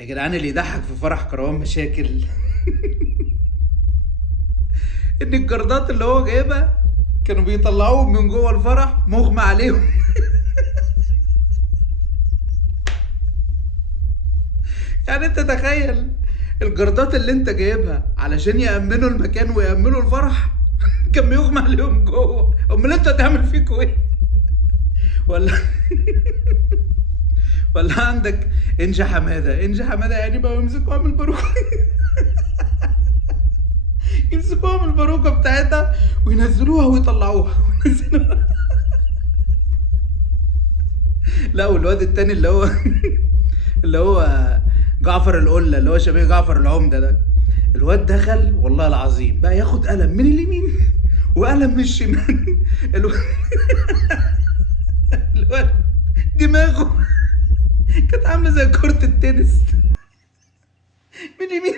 يا جدعان اللي يضحك في فرح كروان مشاكل ان الجردات اللي هو جايبها كانوا بيطلعوهم من جوه الفرح مغمى عليهم. يعني انت تخيل الجردات اللي انت جايبها علشان يأمنوا المكان ويأمنوا الفرح كان بيغمى عليهم جوه. امال انت هتعمل فيكوا ايه؟ ولا ولا عندك انجا حماده يعني بقى يمسكوها من الباروكه يمسكوها من الباروكه بتاعتها وينزلوها ويطلعوها وينزلوها. لا والواد التاني اللي هو اللي هو جعفر القلة اللي هو شبيه جعفر العمدة ده، الواد دخل والله العظيم بقى ياخد قلم من اليمين وقلم من الشمال. الواد الواد دماغه كانت عاملة زي كرة التنس، من اليمين